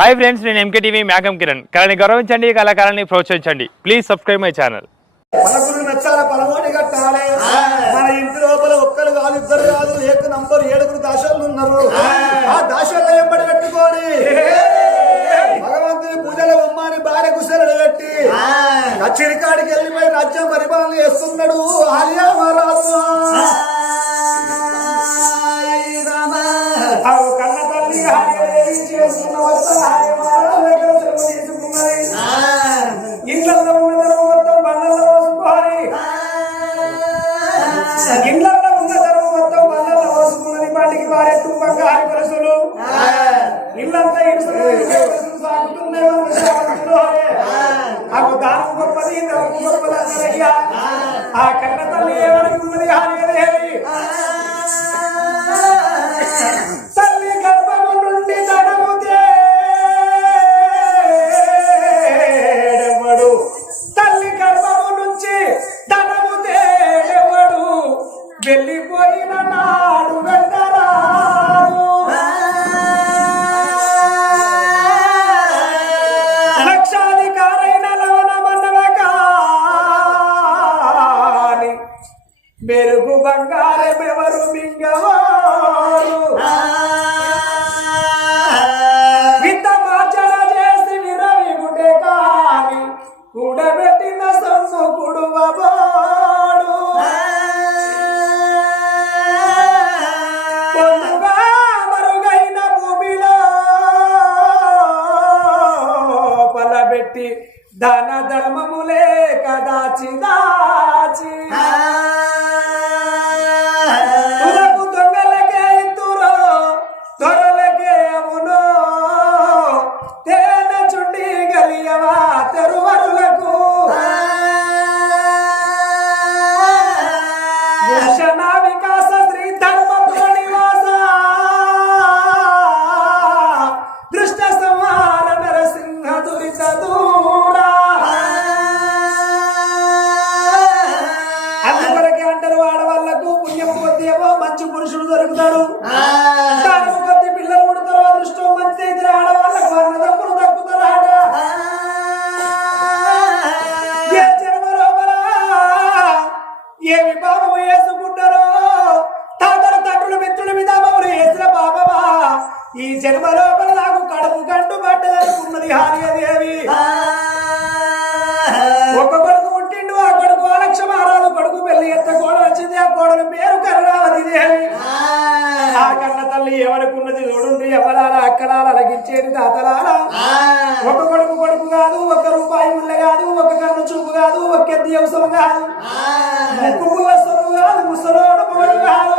Hi friends నేను M K TV మేఘం కిరణ్. కళని గౌరవించండి కళాకారాన్ని ప్రోత్సహించండి. Please subscribe my channel. పలకులు నచ్చాల పలమోటి కట్టాలి మన ఇంటి లోపల ఒక్కరు కాదు ఇద్దరు కాదు ఏక నంబర్ ఏడుగురు దాశాలు ఉన్నారు. ఆ. దాశాల్లో ఎంబడి కట్టుకొని భగవంతుని పూజల బొమ్మని భార్య కుశలు కట్టి కచ్చిరికాడికి వెళ్ళిపోయి రాజ్యం పరిపాలన చేస్తున్నాడు. ఆలియా మహారాజు. కన్న ఇళ్ళల్లో ఉన్న మొత్తం బండల్లో పోసుకోవాలి ఇళ్ళల్లో ఉన్న ధనం మొత్తం బండల్లో పోసుకున్నది బండికి ఇరుసులు సాగుతున్నాయి నాకు దానం గొప్పది గొప్పది అన్నయ్యా ఆ కన్న తల్లి ఏమనుకున్నది హానిదేవి అంటారు ఆడవాళ్ళకు పుణ్యం కొద్ది ఏమో మంచి పురుషుడు దొరుకుతాడు. దాని కొద్ది పిల్లలు పుడతారు అదృష్టం మంచి అయితే ఆడవాళ్ళకు దక్కుతారాడ ఏ జన్మ లోపల ఏమి పాపము వేసుకుంటారో తాతల తండ్రులు మిత్రులు విధామములు వేసిన పాపమా? ఈ జన్మ లోపల నాకు కడుపు కంటు పడ్డదనుకున్నది హానియదేవి ఒక దేవి ఆ. కన్న తల్లి ఏమనుకున్నది చూడుండి ఎవరాల అక్కలాల అలగించేది తాతలాల ఒక కొడుకు కొడుకు కాదు ఒక రూపాయి ముళ్ళ కాదు ఒక కన్ను చూపు కాదు ఒక ఎద్ది అవసరం కాదు. ముక్కు కాదు ముసలోడు కాదు.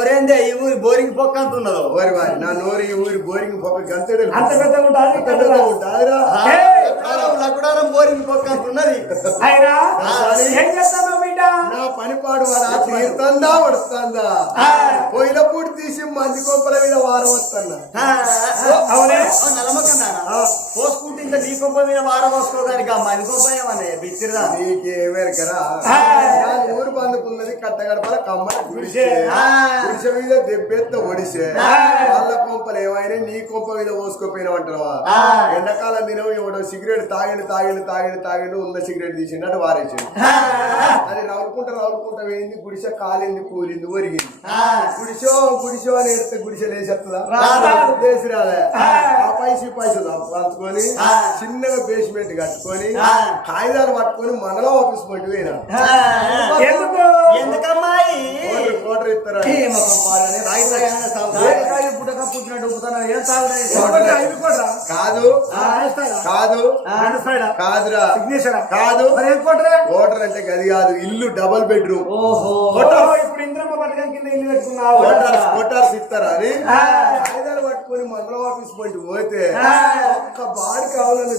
నోరేందే? ఈ ఊరి బోరింగ్ పొక్క అంటున్నదో ఓరి వారి నా నోరు ఈ ఊరి బోరింగ్ పొక్క గంతడు అంత పెద్ద ఉంటుంది ఉంటాదిరా! లకుడారం బోరింగ్ పొక్క అయినా దాసి. ఏం బిడ్డ? నా పని పాడు వాడా తీరుతుందా పడుతుందా పోయిన పూడి తీసి మంది కొంపల మీద వారం వస్తున్నా అవునే? నలమకన్నా పోసుకుంటే ఇంకా నీ కొంప మీద వార ఆ మని కొంప ఏమన్నా బిచ్చిరదా నీకేమెరకరా ఊరు బందుకున్నది కట్టగడపల కమ్మల గుడిసే. మీద దెబ్బెత్త ఒడిసే. వాళ్ళ కొంపలు ఏమైనా నీ కొంప మీద పోసుకోపోయినా అంటావా? ఆ. ఎండాకాలం దినం ఎవడో సిగరెట్ తాగిండు తాగిండు తాగిండు తాగిండు ఉన్న సిగరెట్ తీసిండు అటు వారేసిండు. అది నవ్వుకుంటా నవ్వుకుంటా వేయింది గుడిసె కాలింది కూలింది ఒరిగింది. గుడిసో గుడిసో అని ఎడితే గుడిసె లేసేస్తుందా రాదు. లేచి రాలే. ఆ. పైసి పైసలు పంచుకొని చిన్నగా బేస్మెంట్ కట్టుకొని. కాగితాలు పట్టుకొని మండలం ఆఫీస్ పట్టి పోయినా. ఎందుకు? ఎందుకమ్మాయి కోటర్ ఇస్తారా పుట్టక పుట్టినట్టు. ఏం? కాదు? కాదు? కాదురా? కాదు? కోటర్? అంటే గది కాదు. ఇల్లు డబల్ బెడ్రూమ్ ఓహో. ఓహో, ఇప్పుడు ఇంద్రమ్మ పథకం కింద ఇల్లు పెట్టుకున్నావు ఇస్తారా అని పట్టుకొని మండలం ఆఫీస్ పోయి పోతే. ఒక్క బాడి కావాలని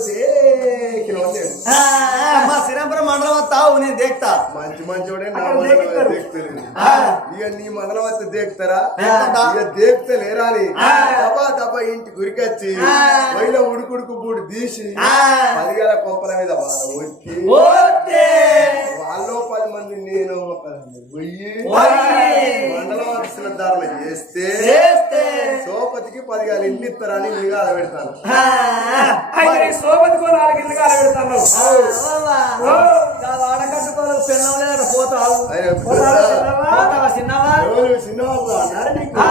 మా శ్రీరాంపురం మండలం వస్తావు నేను దేక్తా. మంచి మంచోడే నా అక్కడ మండలం దేకుతారు. దేకుతలేదు. ఆ. ఇక నీ మండలం వస్తే దేకుతారా? దేకుతా. ఇక దేకుతలేరా అని దబా దబా ఇంటి గురికొచ్చి వైల ఉడుకుడుకు బూడి తీసి. పదిగల కొంపల మీద బాగా వచ్చి పది ధారణ చేస్తే సోపతికి పదిగాలు ఇల్లు ఇస్తారని నీగా పెడతాను. ఆ, అయితే నీ సోబతికో నాలుగు ఇల్లు పెడతాను. లేదా పోతావు. చిన్నవా? ఆ,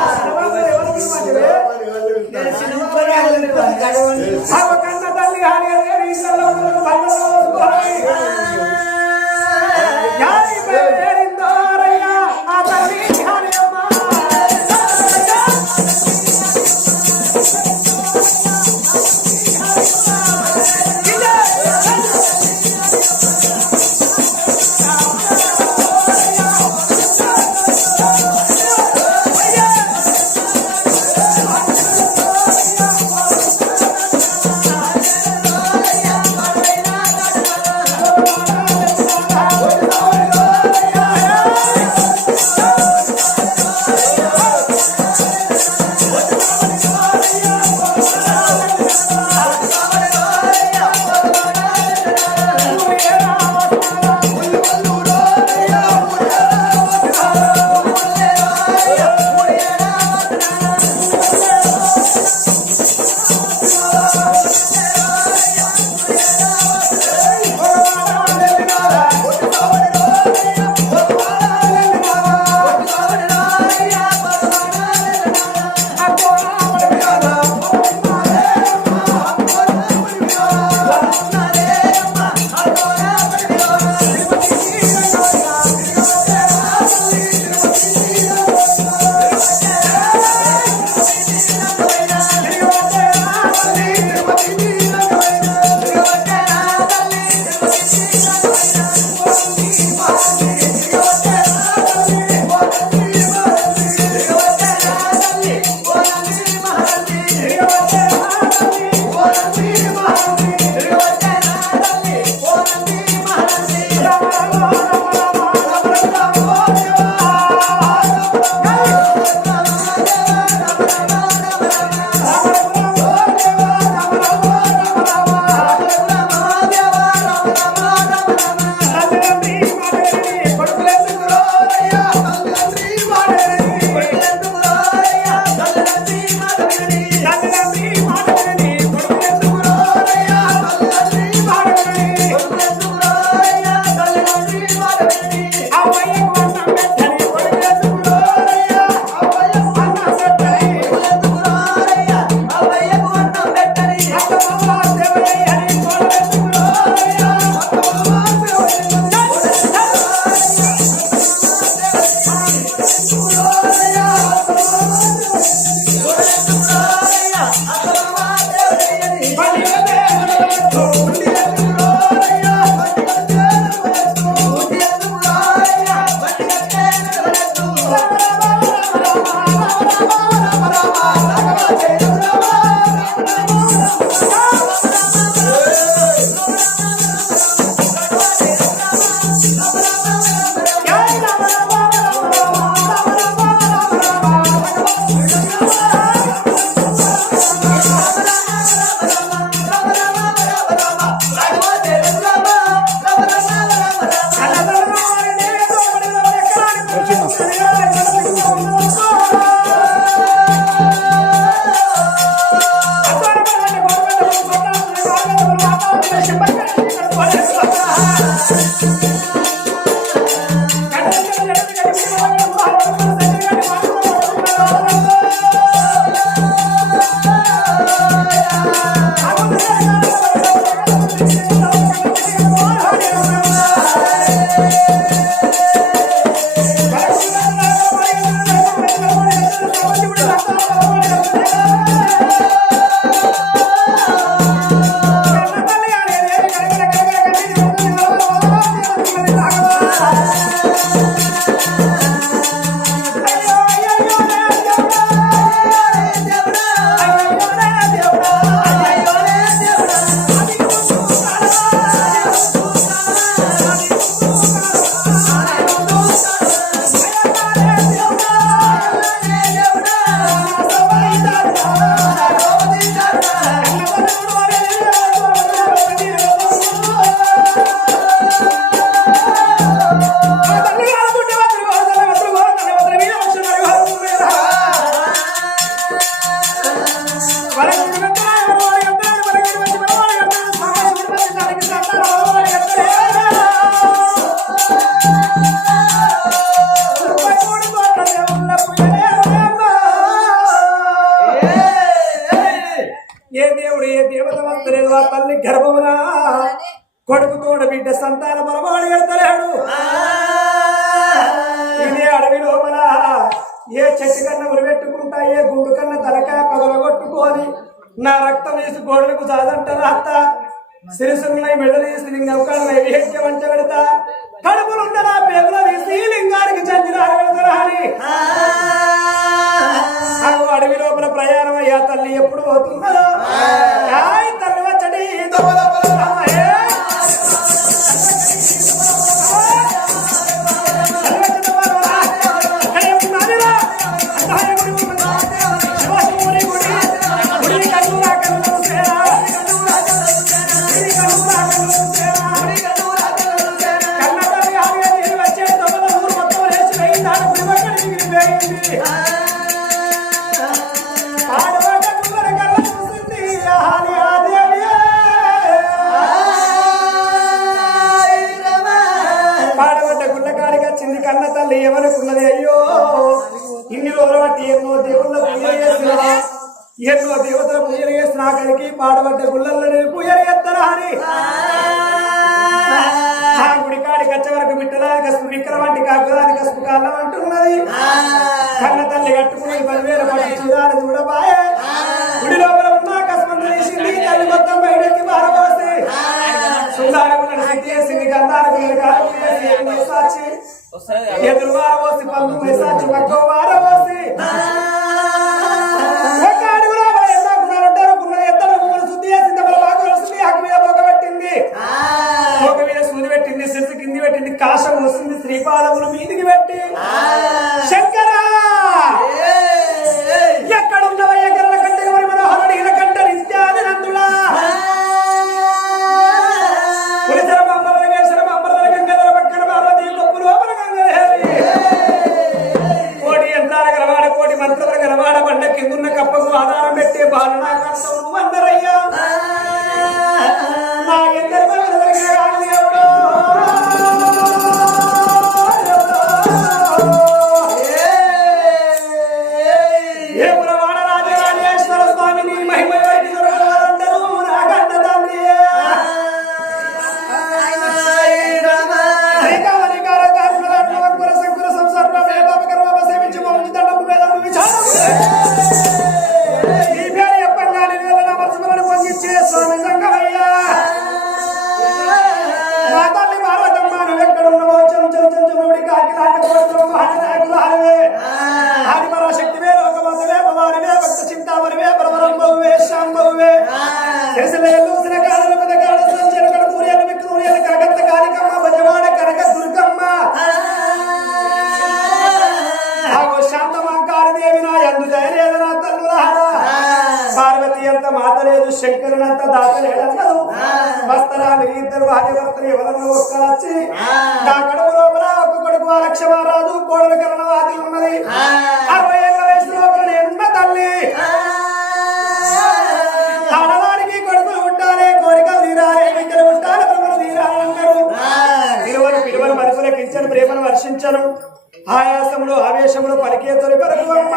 బిడ్డ సంతాన బలవాడు ఎడతలేడు. ఇదే అడవి లోపల ఏ చెట్టు కన్నా ఉరిపెట్టుకుంటా ఏ గుండు కన్నా తలకాయ పగలగొట్టుకొని నా రక్తం వేసి గోడలకు సాదంటారు అత్త? సిరిసున్నాయి మెడలు వేసి లింగం నైవేద్య వంట పెడతా. కడుపులుండ నా పేగుల వేసి లింగానికి చంద్ర పెడతారా అని. అడవి లోపల ప్రయాణం అయ్యా తల్లి ఎప్పుడు పోతున్నదో ఆయ్ ఏమనుకున్నది అయ్యో ఇన్ని రోజులు బట్టి ఎన్నో దేవుళ్ళ పూజలు చేస్తున్నా ఎన్నో దేవతల పూజలు చేస్తున్నా పాడబడ్డ గుళ్ళల్లో నేను పూజలు చేస్తారా అని ఆ గుడి కాడికి వచ్చే వరకు బిడ్డలా కసుపు విక్రమ వంటి కాకులాది కసుపు కాళ్ళం అంటున్నది. కన్న తల్లి కట్టుకున్నది పదివేల పట్టి చూడాలి చూడబాయే. గుడి లోపల ఉన్న కసుమంత తీసింది తల్లి మొత్తం బయటెత్తి మారబోసి సుందారకులను శక్తి చేసింది గంధారకులను కాలం చేసి ఎన్నో సాక్షి. ఎదురు వారబోసి పళ్ళు వేసాచి పక్కో లేదు శంకరునంత దాత లేడన్నదు వస్త్రాలు ఇద్దరు భార్య భర్తలు ఎవరన్నా ఒక్కరొచ్చి నా కడుపు లోపల ఒక కొడుకు ఆ లక్ష్మరాజు కోడలు కరణవాది ఉన్నది. అరవై ఏళ్ళ వయసు లోపల తల్లి. ఆడవారికి కొడుకులు ఉండాలి కోరికలు తీరాలి బిడ్డలు ఉండాలి తీరాలి అన్నారు మనసులో కించను ప్రేమను వర్షించను. ఆయాసములు ఆవేశములు పలికే తొలి పరకు అమ్మ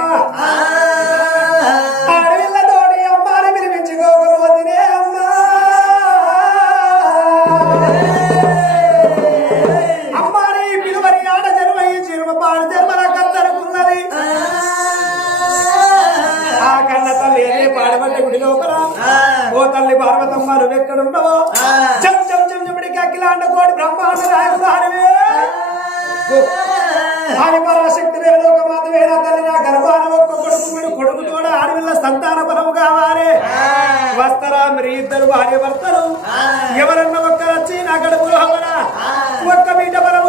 తల్లి పార్వతమ్మ నువ్వెక్కడున్నావో చం చం చం చెమిడికి అఖిలాండ కోడి బ్రహ్మాండ నాయకుడు హరివే ఆది పరాశక్తి వేలోక మాత వేరా తల్లి నా గర్భాన ఒక్క కొడుకు వీడు కొడుకు తోడ ఆడవిల్ల సంతాన బలము కావాలి. వస్తరా మీరు ఇద్దరు భార్య భర్తలు ఎవరన్నా ఒక్కరు వచ్చి నా గడుపులో ఒక్క మీట బలం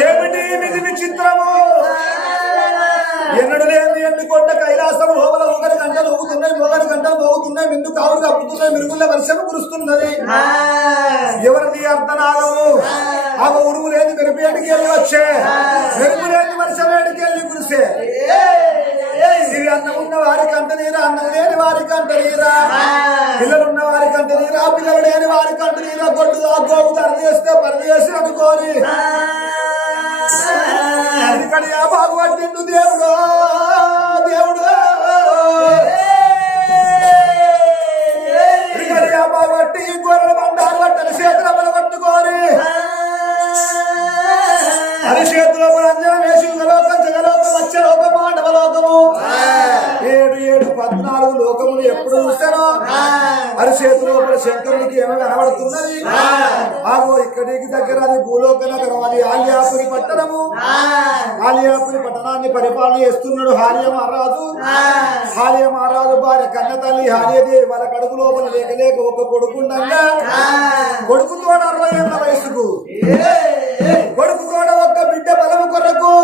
ఏమిటి ఇది విచిత్రము? ఎన్నడు లేని ఎండుకొండ కైలాసం లోపల ఒకరి గంటలు ఊగుతున్నాయి ఒకరి గంటలు మోగుతున్నాయి మిందు కావులు కప్పుతున్నాయి మిరుగుల వర్షం కురుస్తున్నది. ఎవరిది అర్ధనాగము ఆ ఉరుము లేని మెరుపు ఎడికి వెళ్ళి వచ్చే? మెరుపు లేని వర్షం ఎడికి వెళ్ళి కురిసే? ఇవి అన్నమున్న వారికి అంత నీరా అన్నం లేని వారికి అంత నీరా. పిల్లలున్న వారికి అంత నీరా పిల్లలు లేని వారికి అంత నీరా. గొడ్డు ఆ గోవు తరదేస్తే పరదేసి అనుకోని ఇక్కడ బాగుపట్టిండు దేవుడు దేవుడు. ఇక్కడ బాగుపట్టి గొర్రెల బండారు బట్టలు చేతుల పట్టుకోని అది చేతిలో అంజనం వేసి లోకములు ఎప్పుడు చూస్తానో చేతిలో శంకరునికి ఏమో కనబడుతున్నది. ఆగో ఇక్కడికి దగ్గర అది భూలోక నగరం అది ఆలియాపురి పట్టణము. ఆలియాపురి పట్టణాన్ని పరిపాలన చేస్తున్నాడు హాలియ మహారాజు. హాలియ మహారాజు భార్య కన్న తల్లి హాలియదేవి వాళ్ళ కడుపు లోపల లేక లేక ఒక కొడుకుండగా కొడుకుతో అరవై ఏళ్ళ వయసుకు. కొడుకు కూడా ఒక్క బిడ్డ బలము కొరకు.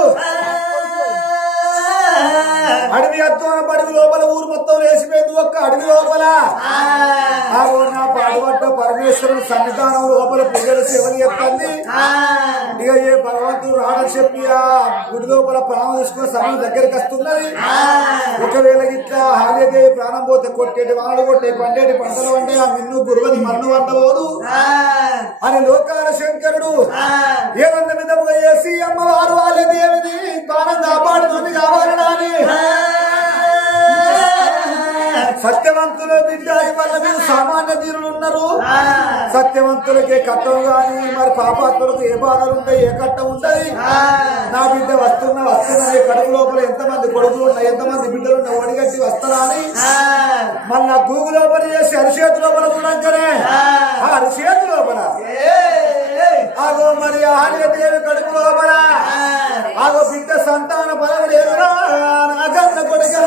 అడవి అద్దం అడవి లోపల ఊరు మొత్తం వేసిపోయింది ఒక్క అడవి లోపల. ఆ. ఊరు నా పాడుబట్ట పరమేశ్వరుడు సన్నిధానం లోపల పూజలు సేవలు చెప్తుంది ఇక ఏ భగవంతుడు రాడని చెప్పి ఆ గుడి లోపల ప్రాణం తీసుకున్న సమయం దగ్గరికి వస్తున్నది. ఒకవేళ హాలిదేవి ప్రాణం పోతే కొట్టేటి వానలు కొట్టే పండేటి పంటలు వండే ఆ మిన్ను గురువని మన్ను వండబోదు అని లోకాల శంకరుడు ఏదన్న విధముగా చేసి అమ్మవారు వాళ్ళ దేవిని ప్రాణం కాపాడుతుంది కావాలని సత్యవంతుల బిడ్డ వల్ల మీరు సామాన్య వీరులు ఉన్నారు. సత్యవంతులకే కట్టం కానీ మరి పాపాత్మలకు ఏ బాధలు ఉంటాయి ఏ కట్టం ఉంటది నా బిడ్డ వస్తున్న వస్తున్నా కడుపు లోపల ఎంతమంది కొడుకులు ఉన్నాయి ఎంతమంది బిడ్డలు ఉన్నాయి వడిగట్టి వస్తారా అని? మళ్ళా గూగు లోపల చేసి అరిచేతి లోపల చూడంకనే ఆ. లోపల. అగో మరి ఆర్యదేవి కడుపు లోపల. ఆగో బిడ్డ సంతాన బలం లేదురా నా కొడుకు.